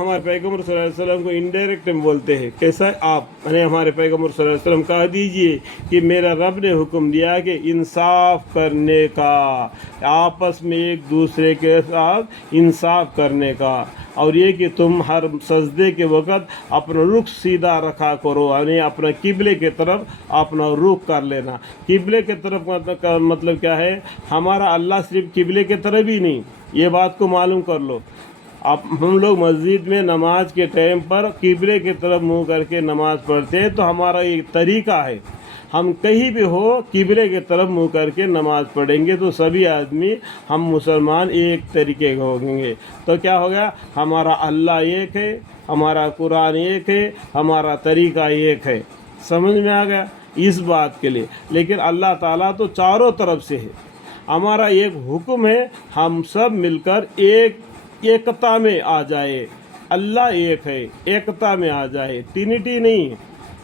हमारे पैगम्बर सल्लल्लाहु अलैहि वसल्लम को इनडायरेक्ट में बोलते हैं, कैसा है आप, यानी हमारे पैगम्बर सल्लल्लाहु अलैहि वसल्लम कह दीजिए कि मेरा रब ने हुक्म दिया कि इंसाफ करने का, आपस में एक दूसरे के साथ इंसाफ करने का, और ये कि तुम हर सजदे के वक़्त अपना रुख सीधा रखा करो, यानी अपना किबले के तरफ अपना रुख कर लेना। किबले के तरफ का मतलब क्या है, हमारा अल्लाह सिर्फ किबले के तरफ ही नहीं, ये बात को मालूम कर लो। अब हम लोग मस्जिद में नमाज के टाइम पर किबले की तरफ मुंह करके नमाज पढ़ते हैं, तो हमारा एक तरीका है, हम कहीं भी हो किबले की तरफ मुंह करके नमाज पढ़ेंगे तो सभी आदमी हम मुसलमान एक तरीके के होंगे। तो क्या हो गया, हमारा अल्लाह एक है, हमारा कुरान एक है, हमारा तरीका एक है। समझ में आ गया इस बात के लिए। लेकिन अल्लाह ताला तो चारों तरफ से है। हमारा एक हुक्म है, हम सब मिलकर एकता में आ जाए। अल्लाह एक है, एकता में आ जाए, ट्रिनिटी नहीं,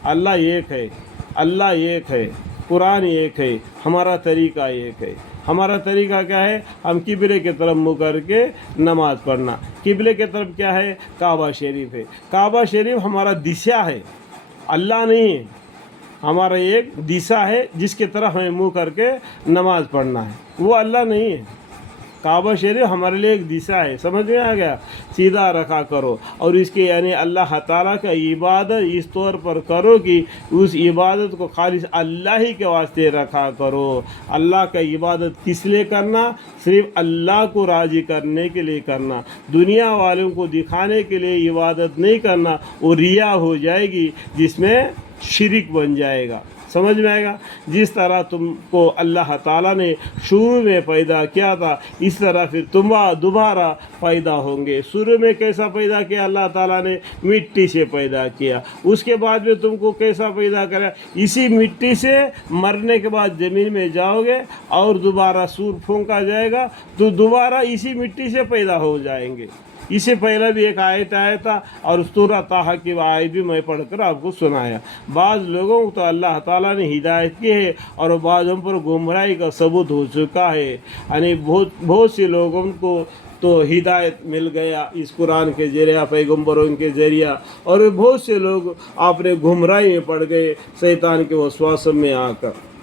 अल्लाह एक है, अल्लाह एक है, कुरान एक है, हमारा तरीका एक है। हमारा तरीका क्या है, हम किबले की तरफ मुँह करके नमाज पढ़ना। किबले की तरफ क्या है, काबा शरीफ है। काबा शरीफ हमारा दिशा है, अल्लाह नहीं है। हमारा एक दिशा है जिसकी तरफ हमें मुँह करके नमाज पढ़ना है, वो अल्लाह नहीं है। काबा शरीफ हमारे लिए एक दिशा है। समझ में आ गया, सीधा रखा करो। और इसके यानी अल्लाह ताला का इबादत इस तौर पर करो कि उस इबादत को खालिस अल्लाह ही के वास्ते रखा करो। अल्लाह का इबादत किस लिए करना, सिर्फ अल्लाह को राज़ी करने के लिए करना। दुनिया वालों को दिखाने के लिए इबादत नहीं करना, वो रिया हो जाएगी जिसमें शिरक बन जाएगा। समझ में आएगा। जिस तरह तुमको अल्लाह ताला ने शुरू में पैदा किया था, इस तरह फिर तुम दोबारा पैदा होंगे। शुरू में कैसा पैदा किया अल्लाह ताला ने, मिट्टी से पैदा किया। उसके बाद में तुमको कैसा पैदा करा, इसी मिट्टी से मरने के बाद ज़मीन में जाओगे और दोबारा सूर फूंका जाएगा, तो दोबारा इसी मिट्टी से पैदा हो जाएंगे। इससे पहले भी एक आयत आया था और सूरह ताहा की आयत भी मैं पढ़कर आपको सुनाया। बाज़ लोगों को तो अल्लाह ताला ने हिदायत की है और बाज़ हम पर गुमराही का सबूत हो चुका है। यानी बहुत से लोगों को तो हिदायत मिल गया इस कुरान के ज़रिया, पैगम्बरों के ज़रिया, और बहुत से लोग आपने गुमराही में पड़ गए शैतान के वसवास में आकर।